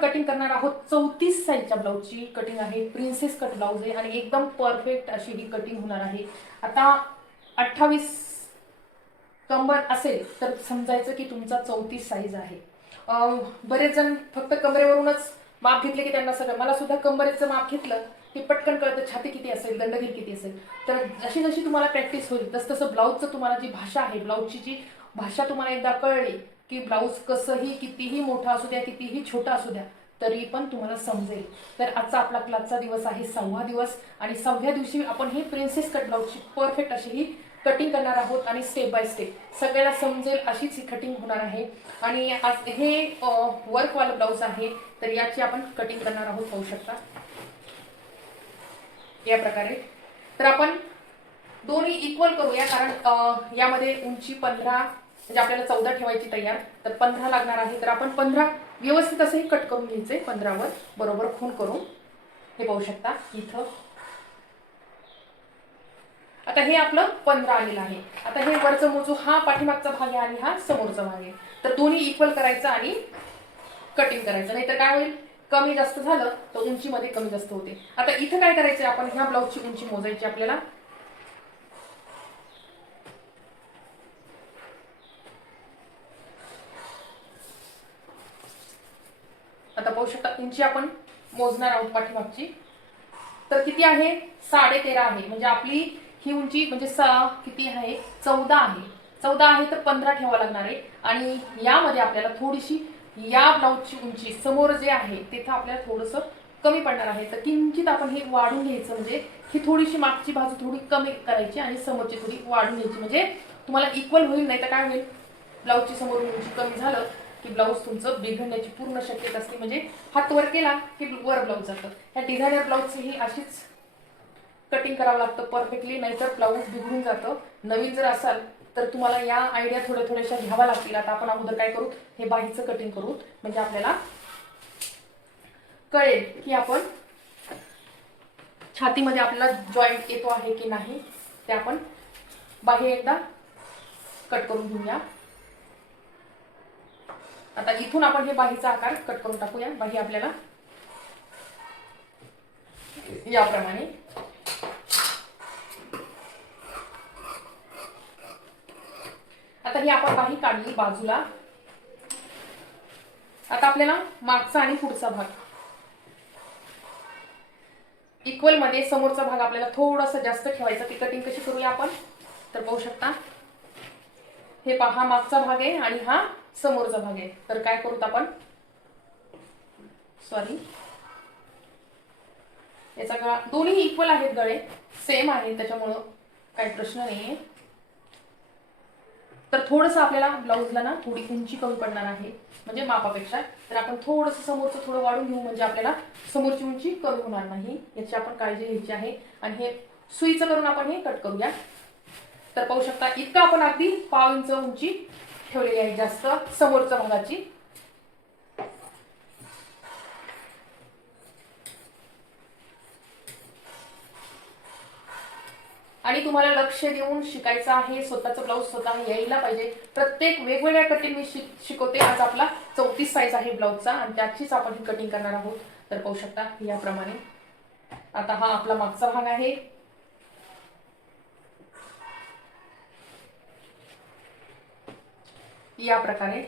Cutting करणार आहोत. चौतीस साईजच्या ब्लाऊजची कटिंग आहे. प्रिन्सेस कट ब्लाऊज आहे. आणि एकदम परफेक्ट अशी ही कटिंग होणार आहे. आता अठ्ठावीस कंबर असेल तर समजायचं की तुमचा चौतीस साईज आहे. बरेच जण फक्त कमरेवरूनच माप घेतले की त्यांना सगळं. मला सुद्धा कंबरेचं माप घेतलं की पटकन कळतं छाती किती असेल दंडगीर किती असेल. तर जशी जशी तुम्हाला प्रॅक्टिस होईल तसं तसं ब्लाऊजचं तुम्हाला जी भाषा आहे ब्लाऊजची जी भाषा तुम्हाला एकदा कळली की ब्लाऊज कसंही कितीही मोठा असू द्या कितीही छोटा असू द्या तरी पण तुम्हाला समजेल. तर आजचा आपला क्लासचा दिवस आहे सहावा दिवस आणि सहाव्या दिवशी आपण हे प्रिन्सेस कट ब्लाऊजची परफेक्ट अशी ही कटिंग करणार आहोत आणि स्टेप बाय स्टेप सगळ्याला समजेल अशीच ही कटिंग होणार आहे. आणि आज हे वर्कवालं ब्लाऊज आहे तर याची आपण कटिंग करणार आहोत पाहू शकता. या प्रकारे. तर आपण दोन्ही इक्वल करूया कारण यामध्ये उंची पंधरा म्हणजे आपल्याला चौदा ठेवायची तयार. तर पंधरा लागणार आहे. तर आपण पंधरा व्यवस्थित असंही कट करून घ्यायचे. पंधरावर बरोबर खून करून. हे पाहू शकता. इथं. आता हे आपलं पंधरा आलेलं आहे. आता हे वरचं मोजू हा पाठीमागचा भाग आहे आणि हा समोरचा भाग आहे. तर दोन्ही इक्वल करायचं आणि कटिंग करायचं. नाहीतर काय होईल? कमी जास्त झालं तर उंचीमध्ये कमी जास्त होते. आता इथं काय करायचं आपण ह्या ब्लाऊजची उंची मोजायची आपल्याला. उंची आपण मोजणार आहोत पाठीमागची. तर किती आहे? साडे तेरा आहे. म्हणजे आपली ही उंची म्हणजे स किती आहे? चौदा आहे. चौदा आहे तर पंधरा ठेवा लागणार आहे. आणि यामध्ये आपल्याला थोडीशी या ब्लाऊजची उंची समोर जे आहे तिथं आपल्याला थोडंसं कमी पडणार आहे. तर किंचित आपण हे वाढून घ्यायचं म्हणजे ही थोडीशी मागची बाजू थोडी कमी करायची आणि समोरची थोडी वाढून घ्यायची. म्हणजे तुम्हाला इक्वल होईल नाही तर काय होईल? ब्लाऊजची समोर उंची कमी झालं की ब्लाऊज तुमचं बिघडण्याची पूर्ण शक्यता असते. म्हणजे हात वर केला की वर ब्लाऊज जातं. ह्या डिझायनर ब्लाऊजची ही अशीच कटिंग करावं लागतं परफेक्टली नाहीतर ब्लाऊज बिघडून जातं. नवीन जर असाल तर तुम्हाला या आयडिया थोड्या थोड्याशा घ्याव्या लागतील. आता आपण अगोदर काय करू? हे बाहीचं कटिंग करू. म्हणजे आपल्याला कळेल की आपण छातीमध्ये आपला जॉईंट येतो आहे की नाही ते आपण बाही एकदा कट करून घेऊया. आता इथून आपण हे बाहीचा आकार कट करून टाकूया. बाही आपल्याला याप्रमाणे. आता ही आपण बाही काढली बाजूला. आता आपल्याला मागचा आणि पुढचा भाग. इक्वलमध्ये समोरचा भाग आपल्याला थोडासा जास्त ठेवायचा ती कटिंग कशी करूया आपण? तर पाहू शकता. हे पहा हा मागचा भाग आहे आणि हा समोरचा भाग आहे. तर काय करूत आपण? सॉरी याचा गळा दोन्ही इक्वल आहेत गळे. सेम आहे त्याच्यामुळं काही प्रश्न नाहीये. तर थोडस आपल्याला ब्लाऊजला ना थोडी उंची कमी पडणार आहे. म्हणजे मापापेक्षा. तर आपण थोडंसं समोरचं थोडं वाढून घेऊ म्हणजे आपल्याला समोरची उंची कमी होणार नाही. याची आपण काळजी घ्यायची आहे. आणि हे सुईचं करून आपण हे कट करूया. तर पाहू शकता इतकं आपण अगदी पाव इंच उंची ठेवलेली आहे जास्त. समोरच्या भागाची. आणि तुम्हाला लक्ष देऊन शिकायचं आहे स्वतःचं ब्लाऊज स्वतः यायला पाहिजे. प्रत्येक वेगवेगळ्या कटिंग मी शिक शिकवते. आज आपला चौतीस साईज आहे ब्लाऊजचा आणि त्याचीच आपण ही कटिंग करणार आहोत. तर पाहू शकता याप्रमाणे. आता हा आपला मागचा भाग आहे. या प्रकारे.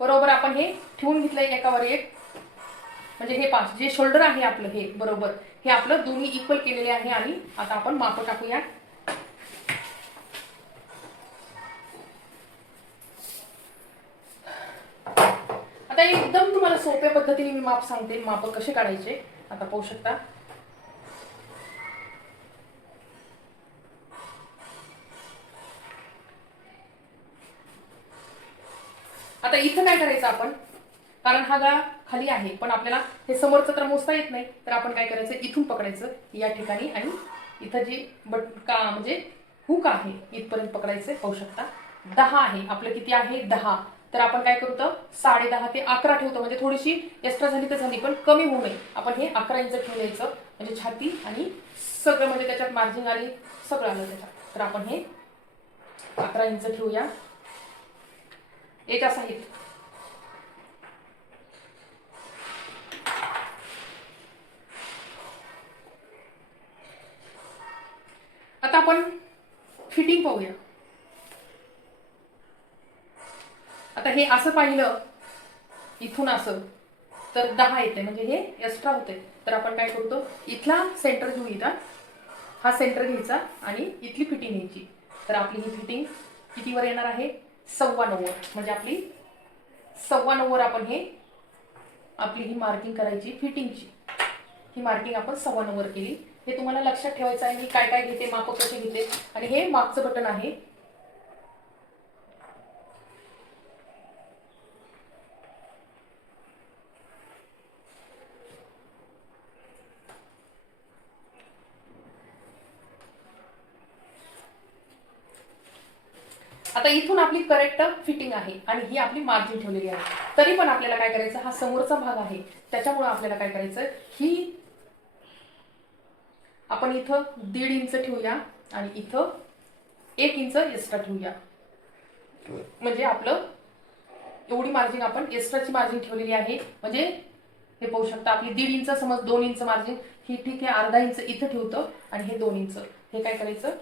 बरोबर आपण हे ठेवून घेतलंय एकावर एक. म्हणजे हे पाच जे शोल्डर आहे आपलं हे बरोबर. हे आपलं दोन्ही इक्वल केलेले आहे आणि आता आपण माप टाकूया. आता एकदम तुम्हाला सोप्या पद्धतीने मी माप सांगते माप कसे काढायचे आता पाहू शकता. आता इथं काय करायचं आपण. कारण हा गळा खाली आहे पण आपल्याला हे समोरचं तर मोजता येत नाही. तर आपण काय करायचं? इथून पकडायचं या ठिकाणी आणि इथं जी बट का म्हणजे हुक आहे इथपर्यंत पकडायचं पाहू शकता. दहा आहे आपलं किती आहे? दहा. तर आपण काय करू तर साडे दहा ते अकरा ठेवतो. म्हणजे थोडीशी एक्स्ट्रा झाली तर झाली पण कमी होऊ नये. आपण हे अकरा इंच ठेवून यायचं. म्हणजे छाती आणि सगळं म्हणजे त्याच्यात मार्जिन आली सगळं आलं त्याच्यात. तर आपण हे अकरा इंच ठेवूया. याच्या साहित्य आता आपण फिटिंग पाहूया. आता हे असं पाहिलं इथून असं तर दहा येते म्हणजे हे एक्स्ट्रा होते. तर आपण काय करतो इथला सेंटर घेऊ इथं हा सेंटर घ्यायचा आणि इथली फिटिंग घ्यायची तर आपली ही फिटिंग कितीवर येणार आहे? सव्वा नव्वद म्हणजे आपली सव्वा नव्वद आपण हे आपली ही मार्किंग करायची फिटिंगची ही मार्किंग आपण सव्वा नव्वद केली. हे तुम्हाला लक्षात ठेवायचं आहे मी काय काय घेते माप कसे घेते. आणि हे मागचं बटन आहे आता इथून आपली करेक्ट फिटिंग आहे आणि ही आपली मार्जिन ठेवलेली आहे. तरी पण आपल्याला काय करायचं? हा समोरचा भाग आहे. त्याच्यामुळे आपल्याला काय करायचं ही आपण इथं दीड इंच ठेवूया आणि इथं एक इंच एक्स्ट्रा ठेवूया. म्हणजे आपलं एवढी मार्जिन आपण एक्स्ट्राची मार्जिन ठेवलेली आहे. म्हणजे हे पाहू शकता आपली दीड इंच समज दोन इंच मार्जिन ही ठीक आहे अर्धा इंच इथं ठेवतं आणि हे दोन इंच. हे काय करायचं?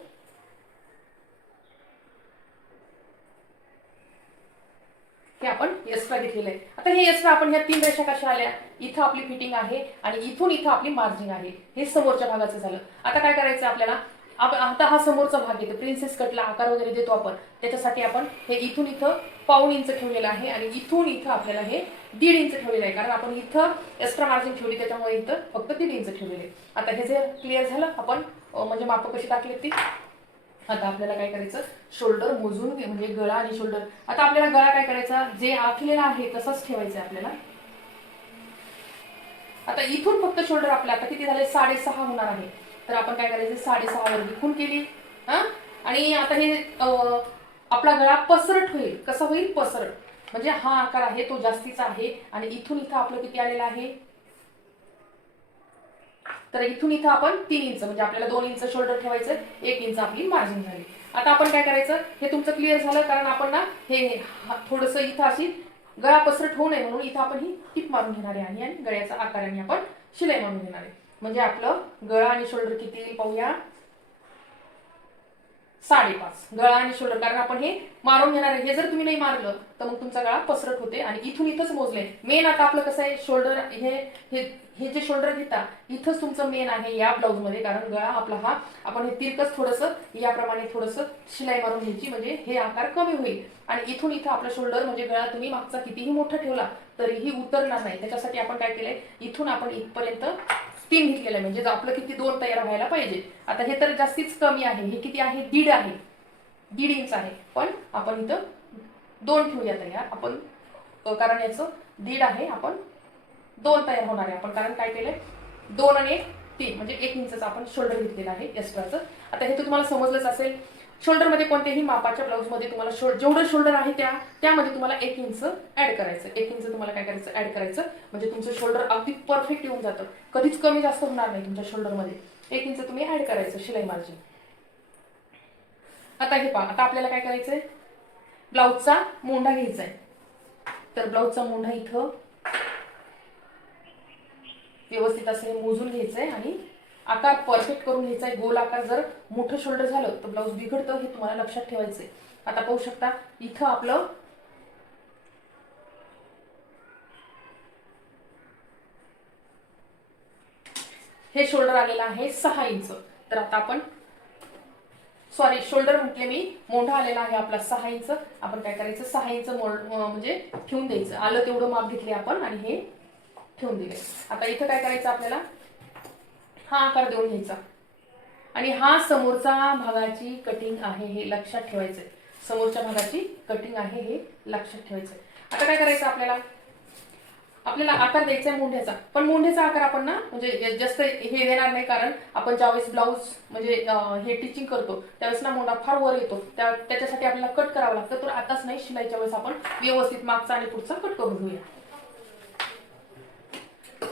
हे आपण एक्स्ट्रा घेतलेलं आहे. आता हे एक्स्ट्रा आपण ह्या तीन रेषा कशा आल्या? इथं आपली फिटिंग आहे आणि इथून इथं आपली मार्जिन आहे. हे समोरच्या भागाचं झालं. आता काय करायचं आपल्याला? आता हा समोरचा भाग येतो. प्रिन्सेस कटला आकार वगैरे देतो आपण. त्याच्यासाठी आपण हे इथून इथं पाऊण इंच ठेवलेलं आहे आणि इथून इथं आपल्याला हे दीड इंच ठेवलेलं आहे. कारण आपण इथं एक्स्ट्रा मार्जिन ठेवली त्याच्यामुळे इथं फक्त दीड इंच ठेवलेले आहे. आता हे जे क्लिअर झालं आपण म्हणजे माप कशी टाकली ती? आता आपल्याला काय करायचं? शोल्डर मोजून घे म्हणजे गळा आणि शोल्डर. आता आपल्याला गळा काय करायचा? जे आखलेला आहे तसंच ठेवायचं आहे आपल्याला. आता इथून फक्त शोल्डर आपल्या आता किती झाले? साडेसहा होणार आहे. तर आपण काय करायचं? साडेसहा वर विकून केली. हा? आणि आता हे आपला गळा पसरट होईल. कसा होईल? पसरट. म्हणजे हा आकार आहे तो जास्तीचा आहे. आणि इथून इथं आपलं किती आलेलं आहे? तर इथून इथं आपण तीन इंच म्हणजे आपल्याला दोन इंच शोल्डर ठेवायचं एक इंच आपली मार्जिन झाली. आता आपण काय करायचं? हे तुमचं क्लिअर झालं कारण आपण ना हे थोडस इथं अशी गळा पसरट होऊ नये म्हणून इथं आपण ही टिप मारून घेणार आहे आणि आणि गळ्याचा आकाराने आपण शिलाई मारून घेणार. आहे म्हणजे आपलं गळा आणि शोल्डर किती येईल पाहूया. साडेपाच. गळा आणि शोल्डर कारण आपण हे मारून घेणार आहे. हे जर तुम्ही नाही मारलं तर मग तुमचा गळा पसरट होते आणि इथून इथंच मोजले. मेन आता आपलं कसं आहे शोल्डर हे हे हे जे शोल्डर घेता इथंच तुमचं मेन आहे या ब्लाऊजमध्ये कारण गळा आपला हा आपण हे तिरकच थोडंसं याप्रमाणे थोडंसं शिलाई मारून घ्यायची. म्हणजे हे आकार कमी होईल. आणि इथून इथं आपला शोल्डर म्हणजे गळा तुम्ही मागचा कितीही मोठा ठेवला तरीही उतरणार नाही. त्याच्यासाठी आपण काय केलंय इथून आपण इथपर्यंत तीन घेतलेलं आहे म्हणजे आपलं किती दोन तयार व्हायला पाहिजे. आता हे तर जास्तीच कमी आहे. हे किती आहे? दीड आहे. दीड इंच आहे. पण आपण इथं दोन ठेवूया तयार. आपण कारण याचं दीड आहे. आपण दोन तयार होणार आहे. आपण कारण काय केलंय? दोन आणि एक तीन. म्हणजे एक इंचचं आपण शोल्डर घेतलेलं आहे. एक्स्ट्राचं आता हे तर तुम्हाला समजलंच असेल. शोल्डरमध्ये कोणत्याही मापाच्या ब्लाऊजमध्ये तुम्हाला शोल्डर जेवढं शोल्डर आहे त्या त्यामध्ये तुम्हाला एक इंच ऍड करायचं. एक इंच तुम्हाला काय करायचं? ऍड करायचं. म्हणजे तुमचं शोल्डर अगदी परफेक्ट येऊन जातं. कधीच कमी जास्त होणार नाही तुमच्या शोल्डरमध्ये एक इंच तुम्ही ऍड करायचं शिलाई मार्जिन. आता हे पहा आता आपल्याला काय करायचंय? ब्लाऊजचा मोंढा घ्यायचा आहे तर ब्लाऊजचा मोंढा इथं व्यवस्थित असं हे मोजून घ्यायचंय आणि आकार परफेक्ट करून घ्यायचा आहे. गोल आकार जर मोठं शोल्डर झालं तर ब्लाऊज बिघडतं हे तुम्हाला लक्षात ठेवायचंय. आता पाहू शकता इथं आपलं हे शोल्डर आलेलं आहे सहा इंच. तर आता आपण सॉरी शोल्डर म्हटले मी मोठा आलेला आहे आपला सहा इंच. आपण काय करायचं? सहा इंच म्हणजे ठेवून द्यायचं. आलं तेवढं माप घेतले आपण आणि हे ठेवून दिले आता इथं काय करायचं आपल्याला? हा आकार देऊन घ्यायचा. आणि हा समोरचा भागाची कटिंग आहे हे लक्षात ठेवायचंय. समोरच्या भागाची कटिंग आहे हे लक्षात ठेवायचंय. आता काय करायचं आपल्याला? आपल्याला आकार द्यायचा आहे मोंढ्याचा. पण मोंढ्याचा आकार आपण ना म्हणजे जास्त हे देणार नाही कारण आपण ज्यावेळेस ब्लाऊज म्हणजे हे टिचिंग करतो त्यावेळेस ना मोंढा फार वर येतो. त्या त्याच्यासाठी आपल्याला कट करावं लागतं. तर आताच नाही शिलाईच्या वेळेस आपण व्यवस्थित मागचा आणि पुढचा कट करून घेऊया.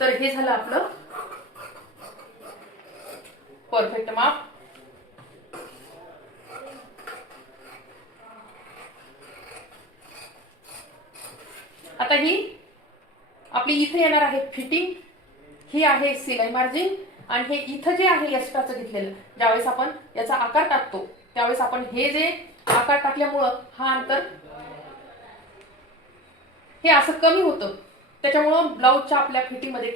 तर हे झालं आपलं परफेक्ट माप आता ही आपली इथे येणार आहे फिटिंग ही आहे सिलाई मार्जिन आणि हे इथं जे आहे यशकाचं घेतलेलं ज्यावेळेस आपण याचा आकार टाकतो त्यावेळेस आपण हे जे आकार टाकल्यामुळं हा अंतर हे असं कमी होतं. त्याच्यामुळं ब्लाऊजच्या आपल्या फिटिंगमध्ये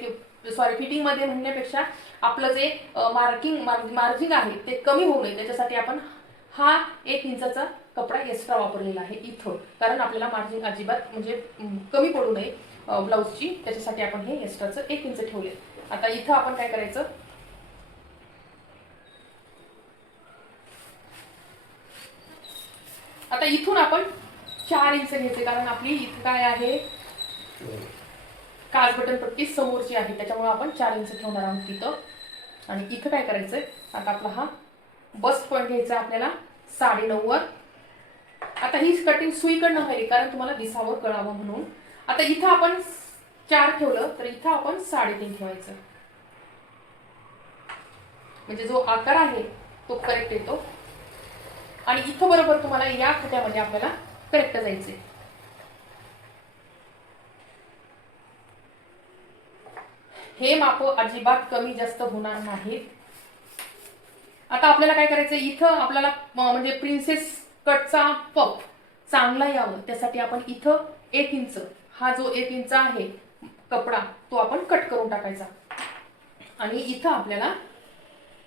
सॉरी फिटिंगमध्ये म्हणण्यापेक्षा आपलं जे मार्किंग मार्जिंग आहे ते कमी होऊ नये. त्याच्यासाठी आपण हा एक इंचाचा कपडा एक्स्ट्रा वापरलेला आहे इथं. कारण आपल्याला मार्जिन अजिबात म्हणजे कमी पडू नये ब्लाऊजची. त्याच्यासाठी आपण हे एक्स्ट्राचं एक इंच ठेवले आता इथं आपण काय करायचं? आता इथून आपण चार इंच घ्यायचे. कारण आपली इथं काय आहे? काच बटन पट्टी समोरची आहे त्याच्यामुळे आपण चार इंच ठेवणार आहोत तिथं. आणि इथं काय करायचंय? आता आपला हा बस्ट पॉईंट घ्यायचा आपल्याला साडे नऊवर आता ही कटिंग सुईकडनं व्हायली कारण तुम्हाला दिसावं कळावं म्हणून. आता इथं आपण चार ठेवलं तर इथं आपण साडेतीन ठेवायचं. म्हणजे जो आकार आहे तो करेक्ट येतो. आणि इथं बरोबर तुम्हाला या खात्यामध्ये आपल्याला करेक्ट जायचे हे माप अजिबात कमी जास्त होणार नाहीत. आता आपल्याला काय करायचं इथं आपल्याला म्हणजे प्रिन्सेस कटचा पप चांगला यावं. त्यासाठी आपण इथं एक इंच हा जो एक इंच आहे कपडा तो आपण कट करून टाकायचा. आणि इथं आपल्याला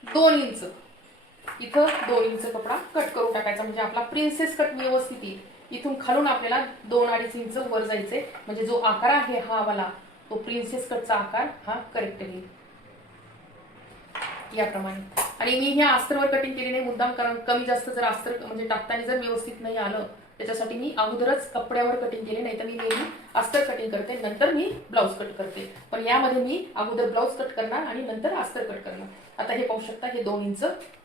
दोन इंच इथं दोन इंच कपडा कट करून टाकायचा. म्हणजे आपला प्रिन्सेस कट व्यवस्थित येईल. इथून खालून आपल्याला दोन अडीच इंच वर जायचे म्हणजे जो आकार आहे हा वाला तो प्रिन्सेस कटचा आकार हा करेक्ट येईल याप्रमाणे. आणि मी ह्या अस्तरवर कटिंग केली नाही मुद्दाम कारण कमी जास्त जर अस्तर म्हणजे टाकताना जर व्यवस्थित नाही आलं त्याच्यासाठी मी अगोदरच कपड्यावर कटिंग केली नाही तर मी नेहमी अस्तर कटिंग करते नंतर मी ब्लाऊज कट करते. पण यामध्ये मी अगोदर ब्लाऊज कट करणार आणि नंतर अस्तर कट करणार. आता हे पाहू शकता हे दोन इंच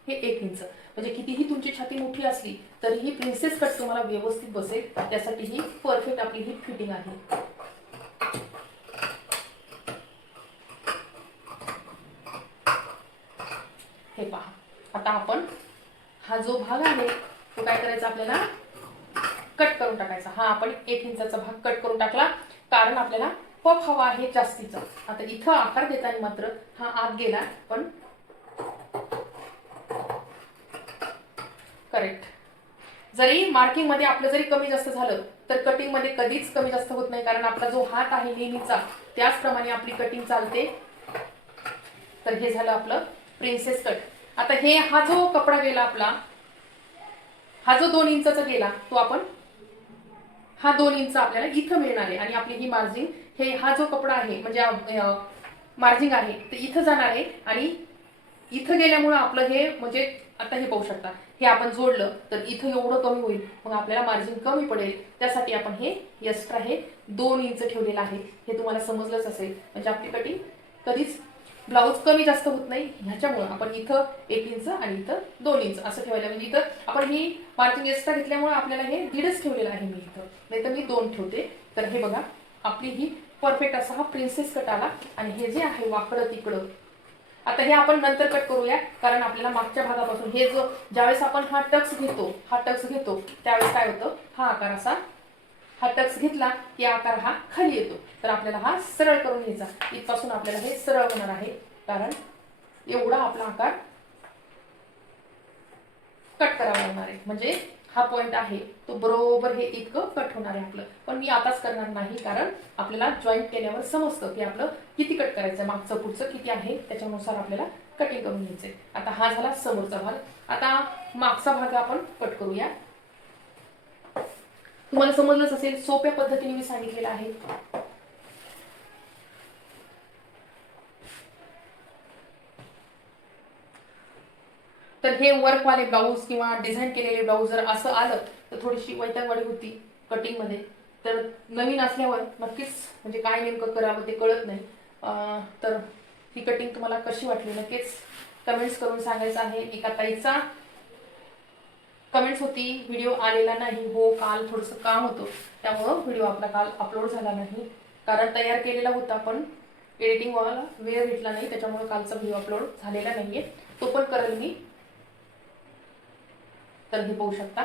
हे एक इंच. म्हणजे कितीही तुमची छाती मोठी असली तरीही प्रिन्सेस कट तुम्हाला व्यवस्थित बसेल. त्यासाठी ही परफेक्ट आपली ही फिटिंग आहे हे पहा आता आपण हा जो भाग आहे तो काय करायचा आपल्याला? कट करून टाकायचा. हा आपण एक इंचाचा भाग कट करून टाकला. कारण आपल्याला पफ हवा आहे जास्तीचा. आता इथं आकार देताना मात्र हा आत गेला पण करेक्ट जरी मार्किंगमध्ये आपलं जरी कमी जास्त झालं तर कटिंगमध्ये कधीच कमी जास्त होत नाही. कारण आपला जो हात आहे नेहमीचा त्याचप्रमाणे आपली कटिंग चालते. तर हे झालं आपलं प्रिन्सेस कट आता हे हा जो कपडा गेला आपला हा जो दोन इंचाचा गेला तो आपण हा दोन इंच आपल्याला इथं मिळणार आहे. आणि आपली ही मार्जिन हे हा जो कपडा आहे म्हणजे मार्जिंग आहे ते इथं जाणार आहे. आणि इथं गेल्यामुळं आपलं हे म्हणजे आता हे पाहू शकता. हे आपण जोडलं तर इथं एवढं कमी होईल. मग आपल्याला मार्जिन कमी पडेल. त्यासाठी आपण हे एक्स्ट्रा हे दोन इंच ठेवलेलं आहे. हे तुम्हाला समजलंच असेल. म्हणजे आपली कटिंग कधीच ब्लाऊज कमी जास्त होत नाही. ह्याच्यामुळं आपण इथं एक इंच आणि इथं दोन इंच असं ठेवायला म्हणजे इथं आपण ही मार्जिन एक्स्ट्रा घेतल्यामुळे आपल्याला हे दीडच ठेवलेलं आहे मी इथं. नाही तर मी दोन ठेवते. तर हे बघा आपली ही परफेक्ट असा हा प्रिन्सेस कट आला आणि हे जे आहे वाकडं तिकडं. आता हे आपण नंतर कट करूया कारण आपल्याला मागच्या भागापासून हे जो ज्यावेळेस आपण हा टक्स घेतो हा टक्स घेतो त्यावेळेस काय होतं? हा आकार असा हा टक्स घेतला की आकार हा खाली येतो. तर आपल्याला हा सरळ करून घ्यायचा. इथपासून आपल्याला हे सरळ होणार आहे. कारण एवढा आपला आकार कट करावा लागणार आहे. म्हणजे हा पॉइंट आहे तो बरोबर हे इतकं कट होणार आहे आपलं. पण मी आताच करणार नाही कारण आपल्याला जॉईंट केल्यावर समजतं की आपलं किती कट करायचं मागचं पुढचं किती आहे त्याच्यानुसार आपल्याला कटिंग करून घ्यायचंय. आता हा झाला समोरचा भाग. आता मागचा भाग आपण कट करूया. तुम्हाला समजलंच असेल सोप्या पद्धतीने मी सांगितलेलं आहे. तर हे वर्कवाले ब्लाऊज किंवा डिझाईन केलेले ब्लाऊज जर असं आलं तर थोडीशी वैतागवाडी होती कटिंगमध्ये तर नवीन असल्यावर नक्कीच म्हणजे काय नेमकं करावं ते कळत नाही. तर ही कटिंग तुम्हाला कशी वाटली नक्कीच कमेंट्स करून सांगायचं आहे. एका ताईचा कमेंट्स होती व्हिडिओ आलेला नाही. हो काल थोडंसं काम होतं. त्यामुळं व्हिडिओ आपला काल अपलोड झाला नाही. कारण तयार केलेला होता पण एडिटिंग व्हायला वेळ भेटला नाही. त्याच्यामुळे कालचा व्हिडिओ अपलोड झालेला नाहीये. तो पण करेल मी. तर हे पाहू शकता.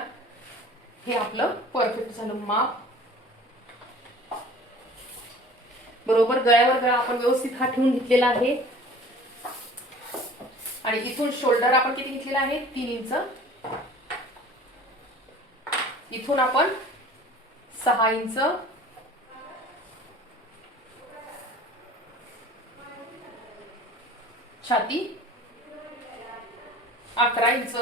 हे आपलं परफेक्ट झालं माप. बरोबर गळ्यावर गळा आपण व्यवस्थित हा ठेवून घेतलेला आहे. आणि इथून शोल्डर आपण किती घेतलेला आहे? तीन इंच. इथून आपण सहा इंच छाती अकरा इंच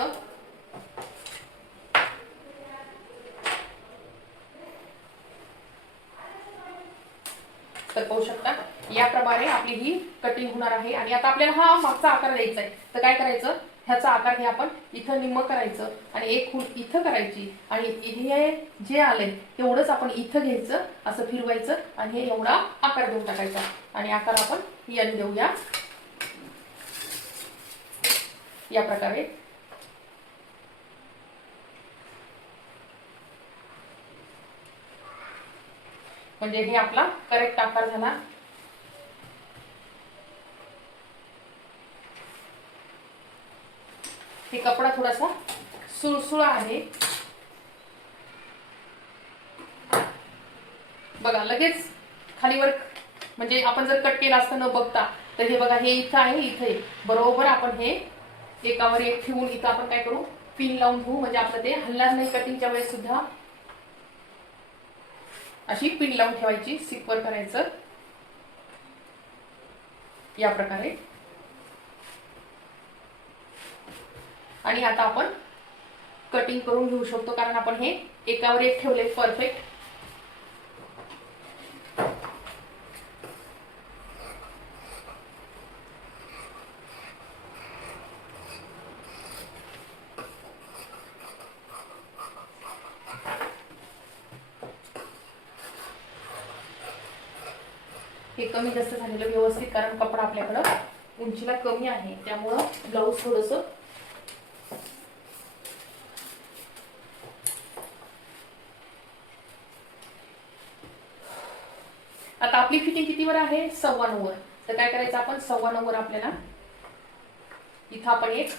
तर पाहू शकता याप्रमाणे आपली ही कटिंग होणार आहे. आणि आता आपल्याला हा मागचा आकार द्यायचा आहे. तर काय करायचं? ह्याचा आकार हे आपण इथं निम्म करायचं आणि एक खूण इथं करायची. आणि हे जे आलंय तेवढंच आपण इथं घ्यायचं असं फिरवायचं आणि हे एवढा आकार देऊन टाकायचा. आणि आकार आपण याने देऊया. या प्रकारे. म्हणजे हे आपला करेक्ट आकार झाला. हे कपडा थोडासा सुळसुळा आहे. बघा लगेच खालीवर म्हणजे आपण जर कट केला असतं न बघता तर हे बघा हे इथं आहे इथे बरोबर आपण हे एकावर एक ठेवून इथं आपण काय करू? पिन लावून घेऊ. म्हणजे आपलं ते हलणार नाही कटिंगच्या वेळेस सुद्धा. अशी पिन लावून ठेवायची सिक्वर करायचं. या प्रकारे. आणि आता आपण कटिंग करून घेऊ शकतो कारण आपण हे एकावर एक ठेवले परफेक्ट हे कमी जास्त झालेलं व्यवस्थित कारण कपडा आपल्याकडं उंचीला कमी आहे त्यामुळं ब्लाऊज थोडंसं आता आपली फिटिंग कितीवर आहे सव्वा नऊवर तर काय करायचं आपण? सव्वा नऊवर आपल्याला इथं आपण एक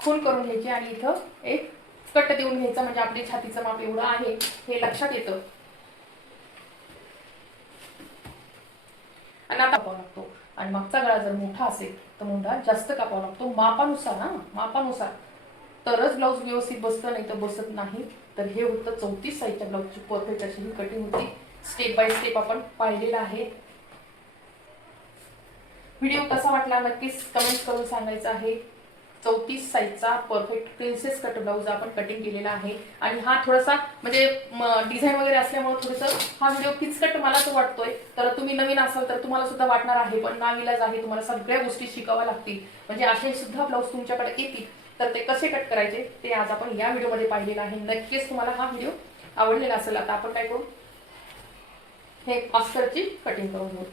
खून करून घ्यायची आणि इथं एक कट देऊन घ्यायचा. म्हणजे आपली छातीचं माप एवढं आहे हे लक्षात येतं. आणि आता कापावा लागतो. आणि मागचा गळा जर मोठा असेल तर मुंडा जास्त कापावा लागतो. मापानुसार हा मापानुसार. तरच ब्लाऊज व्यवस्थित बसतं नाही तर बसत नाही. तर हे होतं चौतीस साईजच्या ब्लाऊजची परफेक्ट अशी ही कटिंग होती. स्टेप बाय स्टेप आपण पाहिलेला आहे. व्हिडिओ कसा वाटला नक्कीच कमेंट करून सांगायचं आहे. चौतीस साईजचा परफेक्ट प्रिन्सेस कट ब्लाऊज आपण कटिंग केलेला आहे. आणि हा थोडासा म्हणजे डिझाईन वगैरे असल्यामुळे थोडंसं हा व्हिडिओ किचकट मला तो वाटतोय. तर तुम्ही नवीन असाल तर तुम्हाला सुद्धा वाटणार आहे पण नाविलाज आहे तुम्हाला सगळ्या गोष्टी शिकाव्या लागतील. म्हणजे असे सुद्धा ब्लाऊज तुमच्याकडे येतील. तर ते कसे कट करायचे ते आज आपण या व्हिडिओमध्ये पाहिलेलं आहे. नक्कीच तुम्हाला हा व्हिडिओ आवडलेला असेल. आता आपण काय करू? हे ऑस्करची कटिंग करून घेऊ.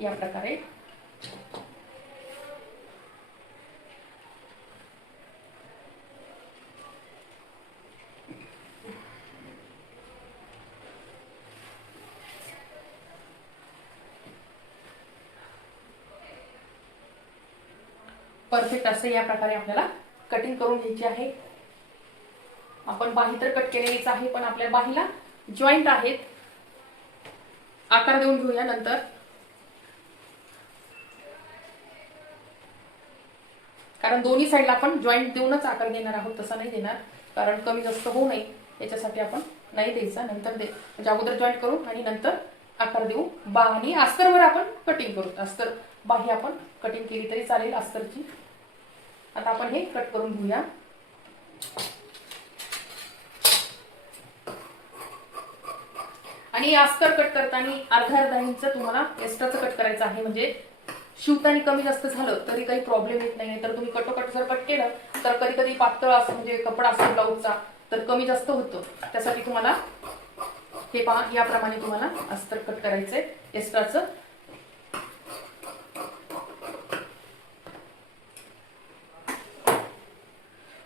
या प्रकारे. परफेक्ट असं या प्रकारे आपल्याला कटिंग करून घ्यायची आहे. आपण बाही तर कट केलेलीच आहे पण आपल्या बाहीला जॉईंट आहेत. आकार देऊन घेऊया नंतर. कारण दोन्ही साईडला आपण जॉईंट देऊनच आकार घेणार आहोत तसा नाही देणार. कारण कमी जास्त होऊ नये याच्यासाठी आपण नाही द्यायचा नंतर दे. म्हणजे अगोदर जॉईंट करू आणि नंतर आकार देऊ. बा आणि अस्तरवर आपण कटिंग करू. अस्तर बाही आपण कटिंग केली तरी चालेल अस्तरची आता आपण हे कट करून घेऊया. आणि अस्तर कट करताना अर्धा अर्धा इंच तुम्हाला एक्स्ट्राचं कट करायचं आहे. म्हणजे शिवताना कमी जास्त झालं तरी काही प्रॉब्लेम येत नाही तर तुम्ही कटोकट जर कट केलं तर कधी कधी पातळ असं म्हणजे कपडा असतो ब्लाऊजचा तर कमी जास्त होतो. त्यासाठी तुम्हाला हे पहा याप्रमाणे तुम्हाला अस्तर कट करायचंय. एक्स्ट्राचं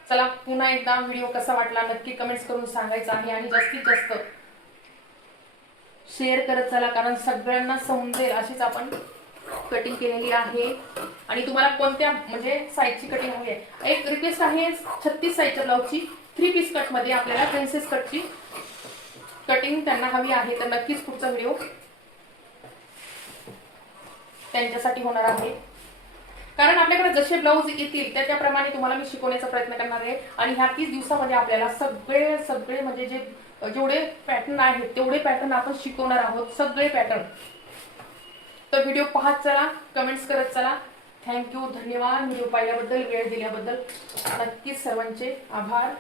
चला पुन्हा एकदा व्हिडिओ कसा वाटला नक्की कमेंट्स करून सांगायचा आहे. आणि जास्तीत जास्त शेअर करत चला कारण सगळ्यांना समजेल अशीच आपण कटिंग केलेली आहे. आणि तुम्हाला कोणत्या म्हणजे साईजची कटिंग हवी आहे. एक रिक्वेस्ट आहे छत्तीस साईजच्या ब्लाऊजची थ्री पीस कटमध्ये आपल्याला प्रिन्सेस कटची कटिंग त्यांना हवी आहे. तर नक्कीच पुढचा व्हिडिओ त्यांच्यासाठी होणार आहे. कारण आपल्याकडे जसे ब्लाऊज येतील त्याच्याप्रमाणे तुम्हाला मी शिकवण्याचा प्रयत्न करणार आहे. आणि ह्या तीस दिवसामध्ये आपल्याला सगळे सगळे म्हणजे जे जेवढे पॅटर्न आहेत तेवढे पॅटर्न आपण शिकवणार आहोत. सगळे पॅटर्न तर व्हिडिओ पाहत चला कमेंट्स करत चला. थँक्यू धन्यवाद. व्हिडिओ पाहिल्याबद्दल वेळ दिल्याबद्दल नक्कीच सर्वांचे आभार.